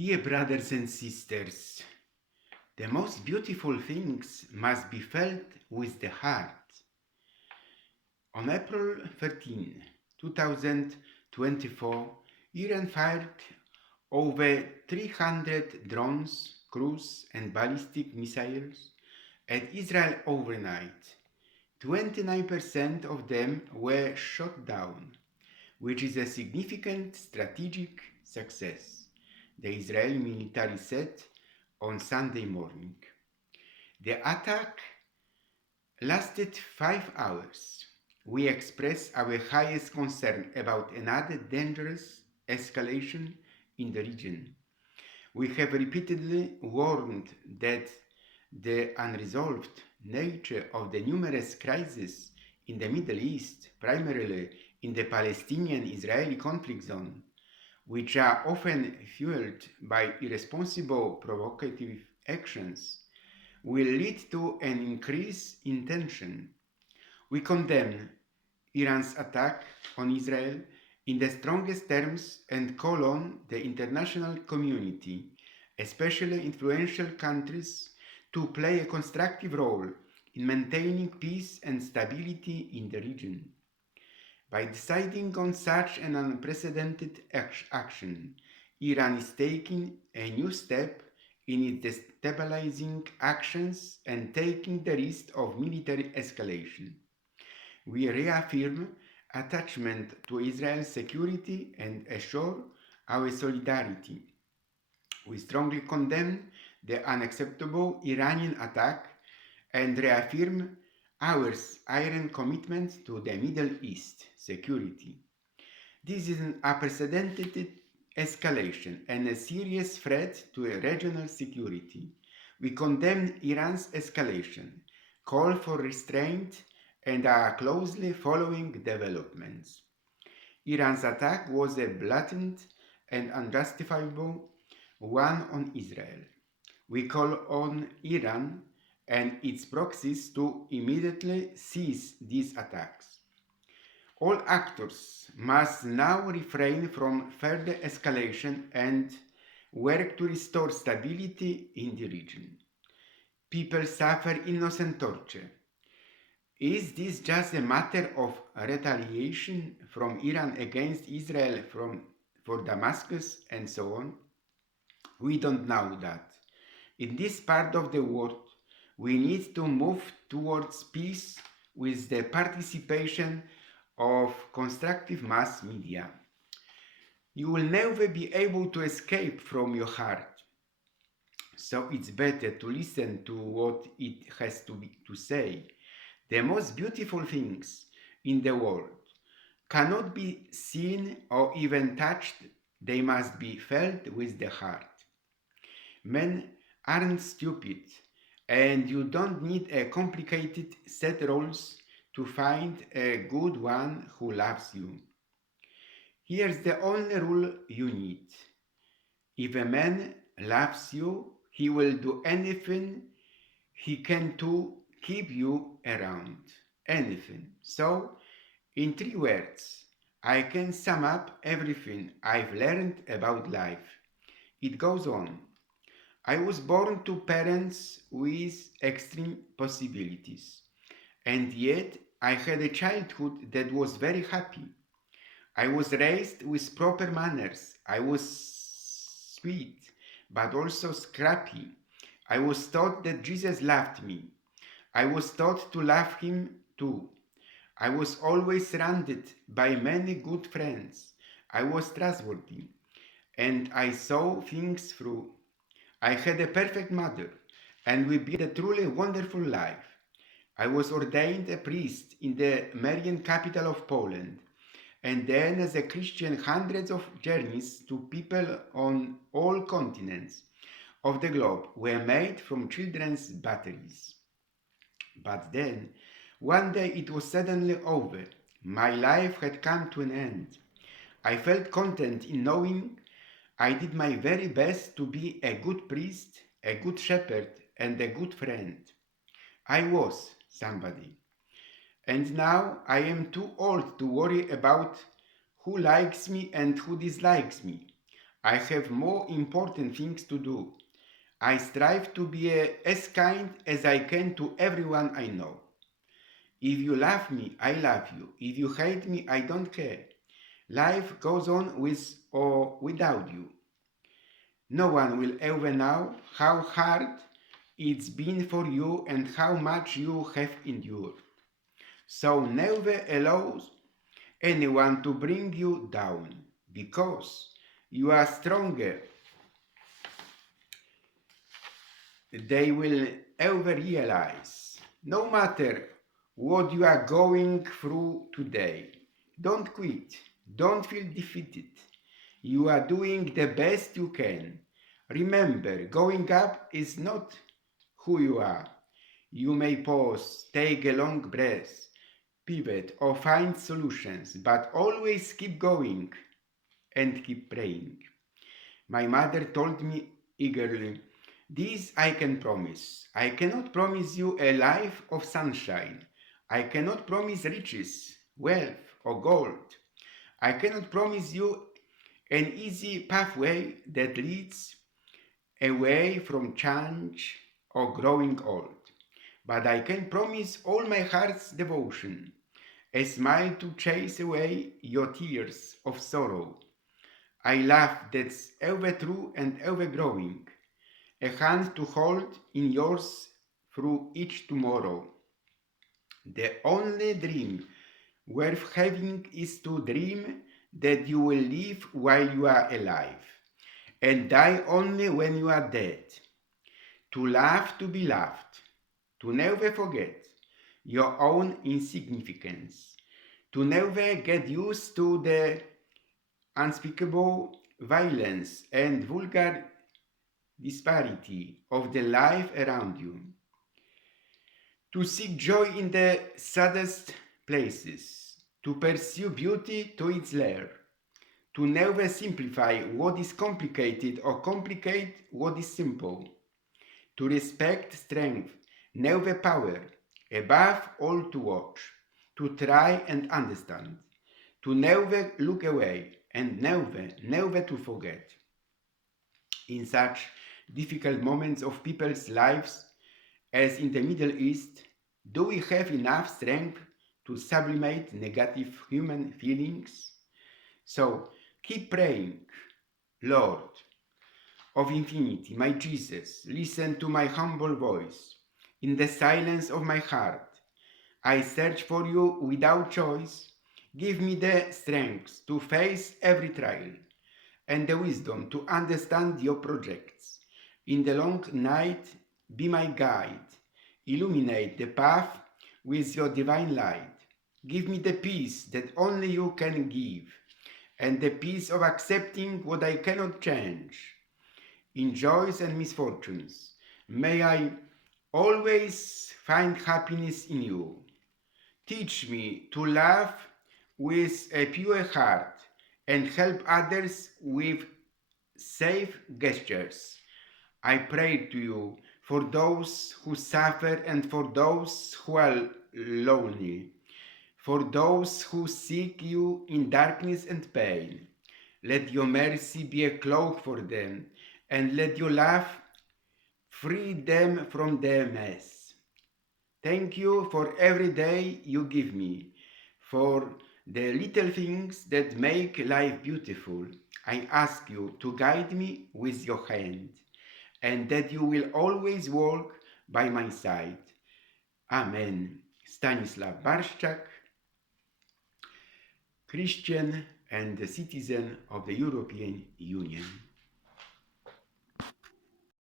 Dear brothers and sisters, the most beautiful things must be felt with the heart. On April 13, 2024, Iran fired over 300 drones, cruise and ballistic missiles at Israel overnight. 29% of them were shot down, which is a significant strategic success, the Israeli military said on Sunday morning. The attack lasted 5 hours. We express our highest concern about another dangerous escalation in the region. We have repeatedly warned that the unresolved nature of the numerous crises in the Middle East, primarily in the Palestinian-Israeli conflict zone, which are often fueled by irresponsible provocative actions, will lead to an increase in tension. We condemn Iran's attack on Israel in the strongest terms and call on the international community, especially influential countries, to play a constructive role in maintaining peace and stability in the region. By deciding on such an unprecedented action, Iran is taking a new step in its destabilizing actions and taking the risk of military escalation. We reaffirm attachment to Israel's security and assure our solidarity. We strongly condemn the unacceptable Iranian attack and reaffirm our iron commitment to the Middle East security. This is an unprecedented escalation and a serious threat to regional security. We condemn Iran's escalation, call for restraint, and are closely following developments. Iran's attack was a blatant and unjustifiable one on Israel. We call on Iran and its proxies to immediately cease these attacks. All actors must now refrain from further escalation and work to restore stability in the region. People suffer innocent torture. Is this just a matter of retaliation from Iran against Israel for Damascus and so on? We don't know that. In this part of the world, we need to move towards peace with the participation of constructive mass media. You will never be able to escape from your heart. So it's better to listen to what it has to say. The most beautiful things in the world cannot be seen or even touched. They must be felt with the heart. Men aren't stupid, and you don't need a complicated set rules to find a good one who loves you. Here's the only rule you need. If a man loves you, he will do anything he can to keep you around. Anything. So, in 3 words, I can sum up everything I've learned about life. It goes on. I was born to parents with extreme possibilities, and yet I had a childhood that was very happy. I was raised with proper manners. I was sweet, but also scrappy. I was taught that Jesus loved me. I was taught to love him too. I was always surrounded by many good friends. I was trustworthy, and I saw things through. I had a perfect mother, and we built a truly wonderful life. I was ordained a priest in the Marian capital of Poland, and then as a Christian hundreds of journeys to people on all continents of the globe were made from children's batteries. But then, one day it was suddenly over. My life had come to an end. I felt content in knowing I did my very best to be a good priest, a good shepherd, and a good friend. I was somebody. And now I am too old to worry about who likes me and who dislikes me. I have more important things to do. I strive to be as kind as I can to everyone I know. If you love me, I love you. If you hate me, I don't care. Life goes on with or without you. No one will ever know how hard it's been for you and how much you have endured. So never allow anyone to bring you down, because you are stronger they will ever realize. No matter what you are going through today, don't quit. Don't feel defeated. You are doing the best you can. Remember, going up is not who you are. You may pause, take a long breath, pivot, or find solutions, but always keep going and keep praying. My mother told me eagerly, "This I can promise. I cannot promise you a life of sunshine. I cannot promise riches, wealth, or gold. I cannot promise you an easy pathway that leads away from change or growing old. But I can promise all my heart's devotion, a smile to chase away your tears of sorrow, a laugh that's ever true and ever growing, a hand to hold in yours through each tomorrow. The only dream worth having is to dream that you will live while you are alive, and die only when you are dead. To laugh to be laughed, to never forget your own insignificance, to never get used to the unspeakable violence and vulgar disparity of the life around you, to seek joy in the saddest places, to pursue beauty to its lair, to never simplify what is complicated or complicate what is simple, to respect strength, never power, above all to watch, to try and understand, to never look away, and never to forget. In such difficult moments of people's lives, as in the Middle East, do we have enough strength to sublimate negative human feelings? So keep praying, Lord of infinity, my Jesus, listen to my humble voice. In the silence of my heart, I search for you without choice. Give me the strength to face every trial and the wisdom to understand your projects. In the long night, be my guide. Illuminate the path with your divine light. Give me the peace that only you can give, and the peace of accepting what I cannot change. In joys and misfortunes, may I always find happiness in you. Teach me to love with a pure heart and help others with safe gestures. I pray to you for those who suffer and for those who are lonely, for those who seek you in darkness and pain. Let your mercy be a cloak for them, and let your love free them from their mess. Thank you for every day you give me, for the little things that make life beautiful. I ask you to guide me with your hand, and that you will always walk by my side. Amen. Stanislav Barszczak, Christian and a citizen of the European Union.